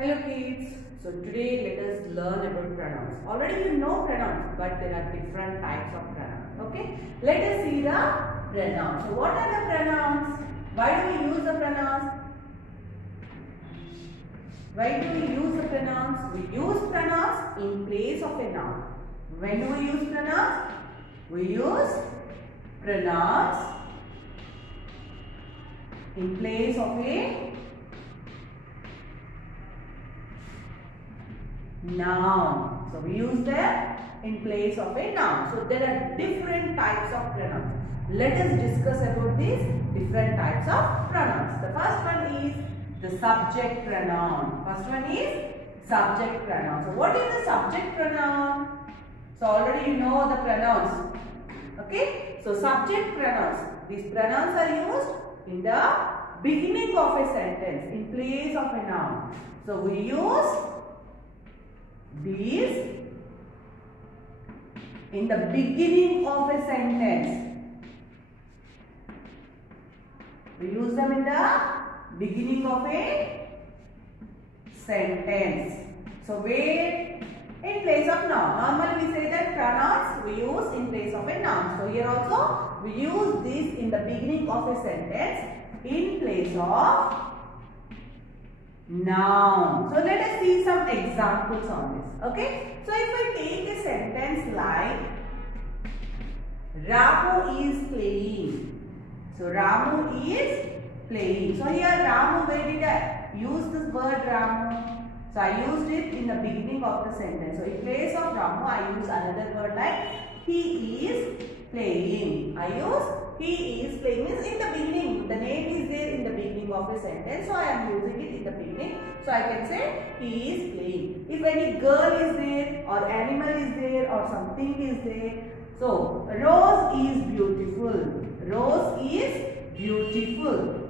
Hello kids. So today let us learn about pronouns. Already you know pronouns, but there are different types of pronouns. Okay. Let us see the pronouns. So what are the pronouns? Why do we use the pronouns? Why do we use the pronouns? We use pronouns in place of a noun. When do we use pronouns? We use pronouns in place of a noun. So we use them in place of a noun. So there are different types of pronouns. Let us discuss about these different types of pronouns. The first one is the subject pronoun. First one is subject pronoun. So what is the subject pronoun? So already you know the pronouns. Okay. So subject pronouns. These pronouns are used in the beginning of a sentence in place of a noun. So we use these in the beginning of a sentence. We use them in the beginning of a sentence. So where in place of noun. Normally we say that pronouns we use in place of a noun. So here also we use this in the beginning of a sentence in place of noun. So let us see some examples on this. Okay. So if I take a sentence like Ramu is playing. So Ramu is playing. So here Ramu, where did I use this word Ramu? So I used it in the beginning of the sentence. So in place of Ramu I use another word like he is playing. I use he is playing means in the beginning. The name is there in the beginning of the sentence. So I am using it in the beginning. So I can say he is playing. If any girl is there or animal is there or something is there. So Rose is beautiful. Rose is beautiful.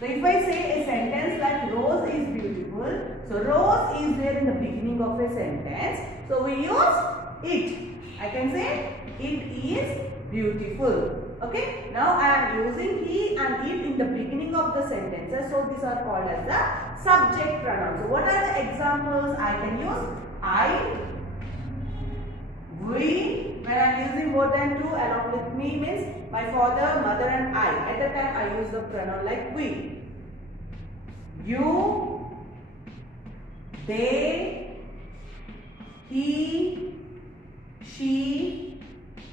So if I say a sentence like Rose is beautiful. So Rose is there in the beginning of a sentence. So we use it. I can say it is beautiful. Okay. Now I am using he and it in the beginning of the sentences. So these are called as the subject pronouns. So what are the examples? I can use I, we. When I am using more than two along with me means my father, mother and I. At that time I use the pronoun like we. You, they, he, she,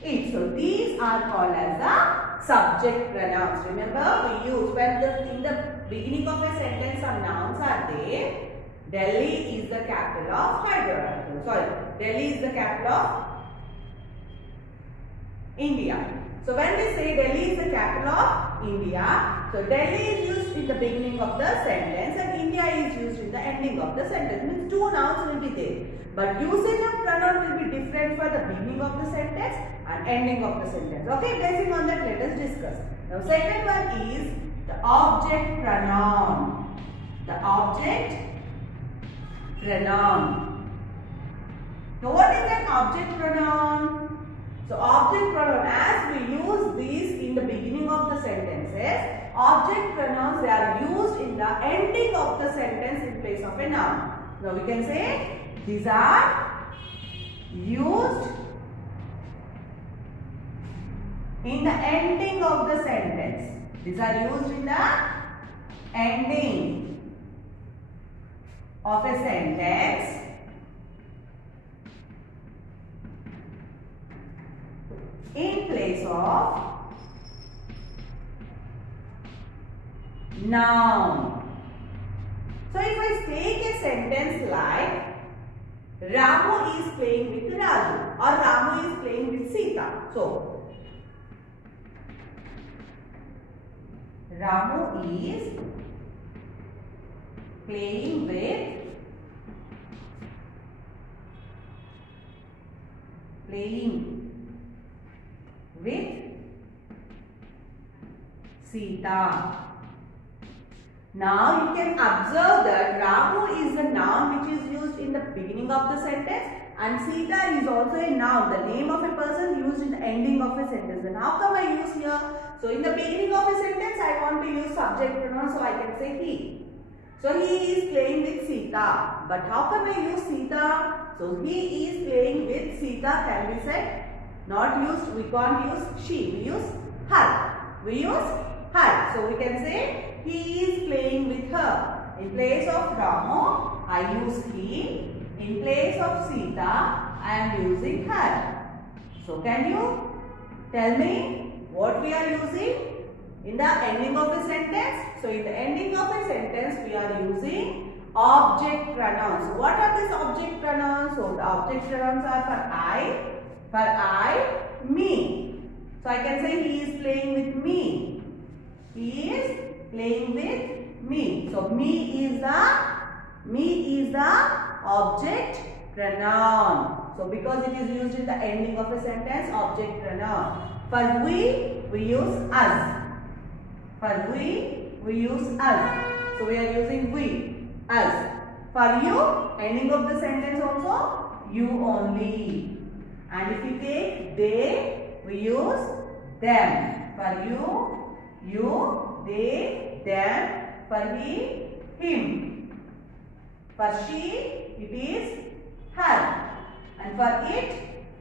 it. So these are called as the subject pronouns. Remember, we use when in the beginning of a sentence some nouns are there. Delhi is the capital of Hyderabad. Sorry, Delhi is the capital of India. So when we say Delhi is the capital of India, so Delhi is used in the beginning of the sentence and India is used in the ending of the sentence. Means two nouns will be there. But usage of pronoun will be different for the beginning of the sentence and ending of the sentence. Okay, based on that let us discuss. Now second one is the object pronoun. The object pronoun. Now what is an object pronoun? So object pronoun, as we use these in the beginning of the sentences, object pronouns they are used in the ending of the sentence in place of a noun. Now we can say these are used in the ending of the sentence. These are used in the ending of a sentence in place of noun. So if I take a sentence like Ramu is playing with Raju or Ramu is playing with Sita. So Ramu is playing with Sita. Now you can observe that Ramu is a noun which is used in the beginning of the sentence and Sita is also a noun, the name of a person used in the ending of a sentence. Then how come I use here? So in the beginning of a sentence I want to use subject pronoun, so I can say he. So he is playing with Sita. But how come I use Sita? So he is playing with Sita can be said. Not used, we can't use she. We use her. We use her. So we can say he is playing with her. In place of Ramu, I use he. In place of Sita, I am using her. So can you tell me what we are using in the ending of a sentence? So in the ending of a sentence, we are using object pronouns. So what are these object pronouns? So the object pronouns are for I, me. So I can say he is playing with me. He is playing with me. So me is the object pronoun. So because it is used in the ending of a sentence, object pronoun. For we use us. For we use us. So we are using we, us. For you, ending of the sentence also, you only. And if we take they, we use them. For you, they, them. For he, him. For she, it is her. And for it,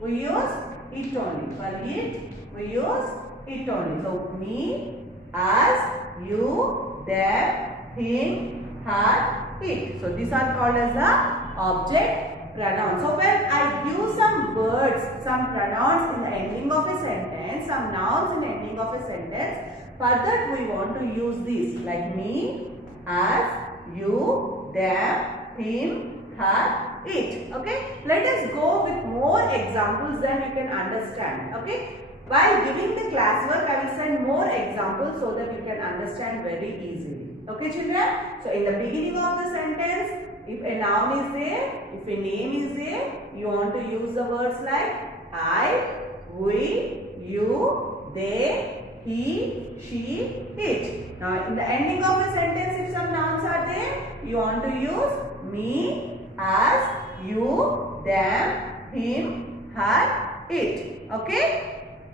we use it only. For it, we use it only. So me, us, you, them, him, her, it. So these are called as the object pronouns. So when I use some words, some pronouns in the ending of a sentence, some nouns in the ending of a sentence, for that we want to use these like me, us, you, them, him, her, it. Okay. Let us go with more examples, then you can understand. Okay. While giving the classwork, I will send more examples so that you can understand very easily. Okay, children? So in the beginning of the sentence, if a noun is there, if a name is there, you want to use the words like I, we, you, they, he, she, it. Now in the ending of the sentence, if some nouns are there, you want to use me, us, you, them, him, her, it. Okay?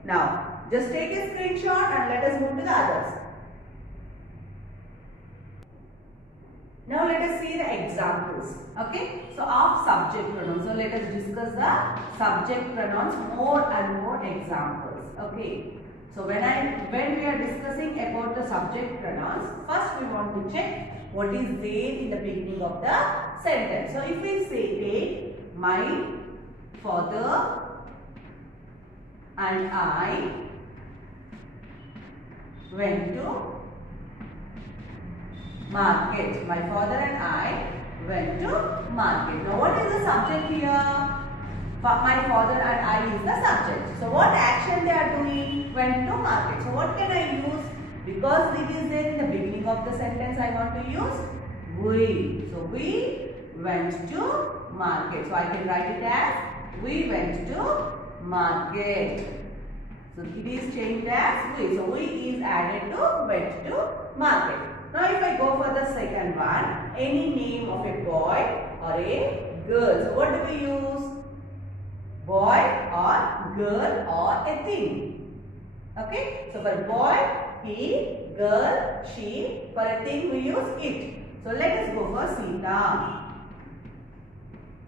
Now, just take a screenshot and let us move to the others. Now, let us see the examples. Okay? So, of subject pronouns. So, let us discuss the subject pronouns more and more examples. Okay? So, when we are discussing about the subject pronouns, first we want to check what is there in the beginning of the sentence. So, if we say my father and I went to market. My father and I went to market. Now what is the subject here? My father and I is the subject. So what action they are doing? Went to market. So what can I use? Because it is there in the beginning of the sentence, I want to use we. So we went to market. So I can write it as we went to market. So it is changed as we. So we is added to went to market. Now if I go for the second one, any name of a boy or a girl. So what do we use? Boy or girl or a thing. Okay. So for boy, he, girl, she. For a thing we use it. So let us go for Sita.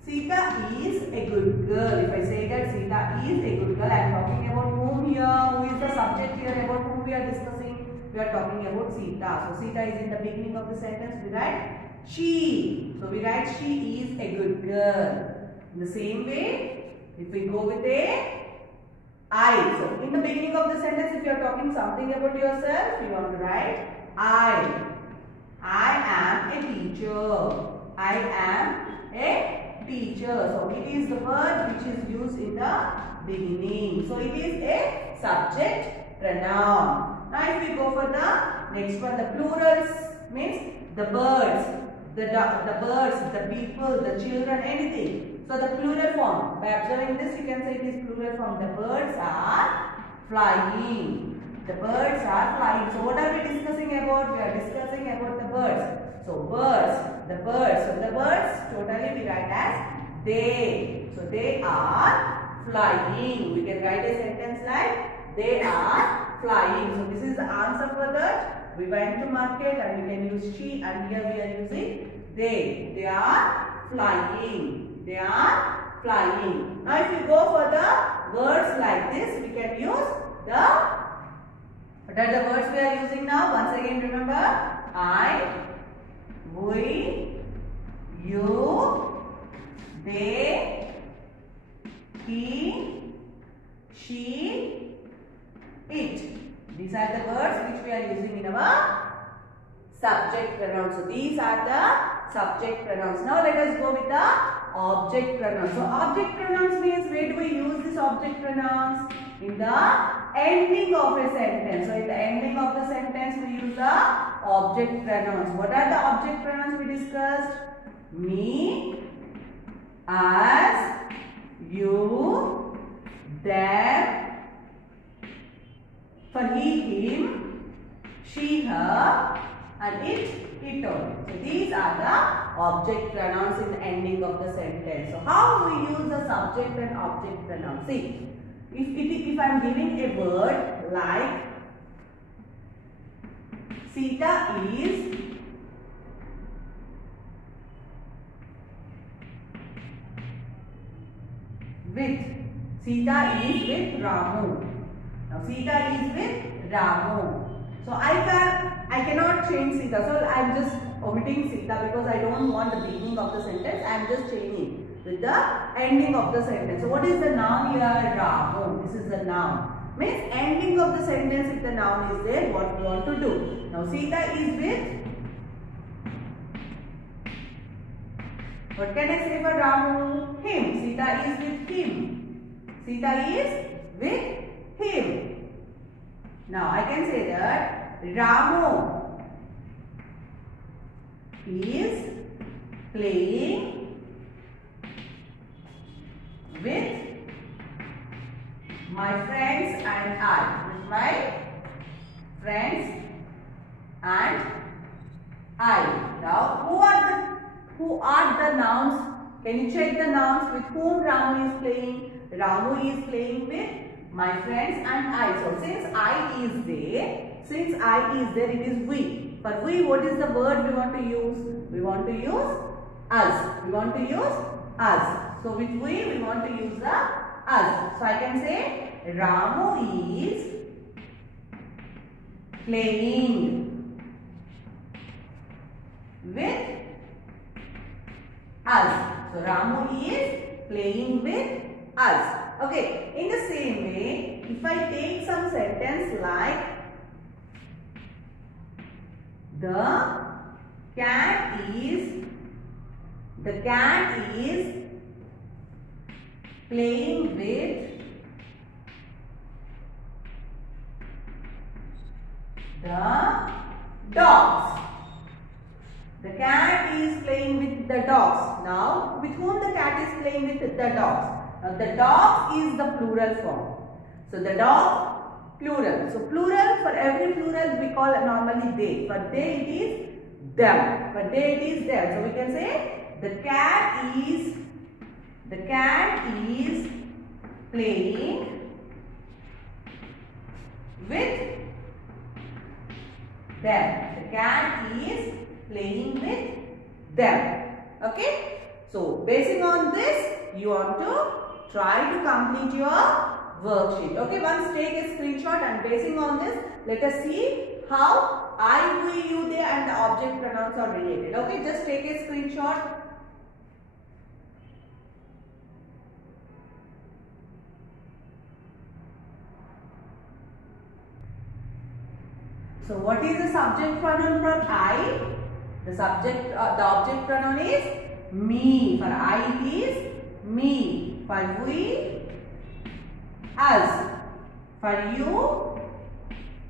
Sita is a good girl. If I say that Sita is a good girl, I am talking about whom here? Who is the subject here? About whom we are discussing? We are talking about Sita. So Sita is in the beginning of the sentence. We write she. So we write she is a good girl. In the same way, if we go with a I. So in the beginning of the sentence, if you are talking something about yourself, you want to write I. I am a teacher. I am a teacher. So it is the word which is used in the beginning. So it is a subject pronoun. Now if we go for the next one, the plurals means the birds, the birds, the people, the children, anything. So the plural form. By observing this, you can say it is plural form. The birds are flying. The birds are flying. So what are we discussing about? We are discussing about the birds. So birds, the birds. So the birds totally we write as they. So they are flying. We can write a sentence like they are flying. So this is the answer for that. We went to market and we can use she, and here we are using they. They are flying. They are flying. Now if you go for the words like this, we can use the, what are the words we are using now? Once again remember, I, we, you, they, he, she, it. These are the words which we are using in our subject pronouns. So these are the subject pronouns. Now let us go with the object pronouns. So object pronouns means, where do we use this object pronouns? In the ending of a sentence. So in the ending of the sentence we use the object pronouns. What are the object pronouns we discussed? Me, us, you, them, for he, him, she, her, and it, it only. So these are the object pronouns in the ending of the sentence. So how we use the subject and object pronouns? See, if I am giving a word like Sita is with, Sita is with Ramu. Now Sita is with Ramu. So I cannot change Sita. So I am just omitting Sita because I don't want the beginning of the sentence. I am just changing with the ending of the sentence. So what is the noun here? Ramu. This is the noun. Means ending of the sentence, if the noun is there, what we want to do. Now Sita is with, what can I say for Ramu? Him. Sita is with him. Sita is with him. Now I can say that Ramu is playing with my friends and I. With my friends and I. Now who are the nouns? Can you check the nouns with whom Ramu is playing? Ramu is playing with my friends and I. So since I is there, it is we. For we, what is the word we want to use? We want to use us. We want to use us. So with we want to use the us. So I can say Ramu is playing with us. So Ramu is playing with us. Okay, in the same way, if I take some sentence like the cat is playing with the dogs. The cat is playing with the dogs. Now, with whom the cat is playing with the dogs? Now, the dog is the plural form. So, the dog, plural. So, plural, for every plural we call normally they. For they it is them. For they it is them. So, we can say the cat is playing with them. The cat is playing with them. Okay. So, basing on this, you want to try to complete your worksheet. Okay, once take a screenshot and basing on this, let us see how I, we, you, they and the object pronouns are related. Okay, just take a screenshot. So, what is the subject pronoun for I? The object pronoun is me. For I it is me. For we, us. For you,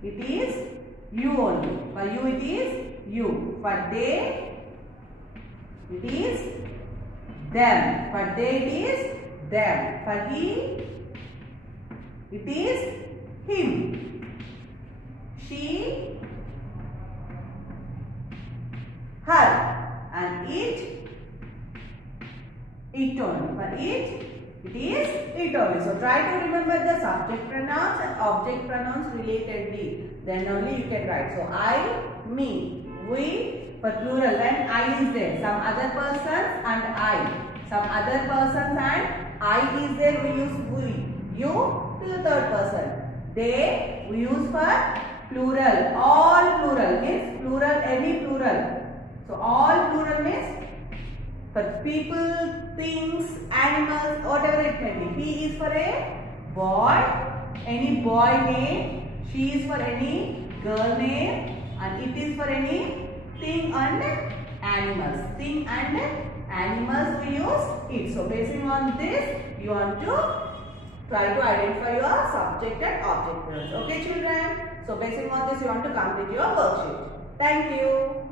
it is you only. For you, it is you. For they, it is them. For they, it is them. For he, it is him. She, her. And it only. For it is it only. So try to remember the subject pronouns and object pronouns relatedly. then only you can write. So I, me. We for plural when I is there. Some other persons and I. Some other persons and I is there, we use we. You to the third person. They we use for plural. All plural means plural, any plural. So all plural means for people, things, animals, whatever it may be. He is for a boy, any boy name. She is for any girl name, and it is for any thing and animals. Thing and animals we use it. So basing on this, you want to try to identify your subject and object pronouns. Okay children? So basing on this, you want to complete your worksheet. Thank you.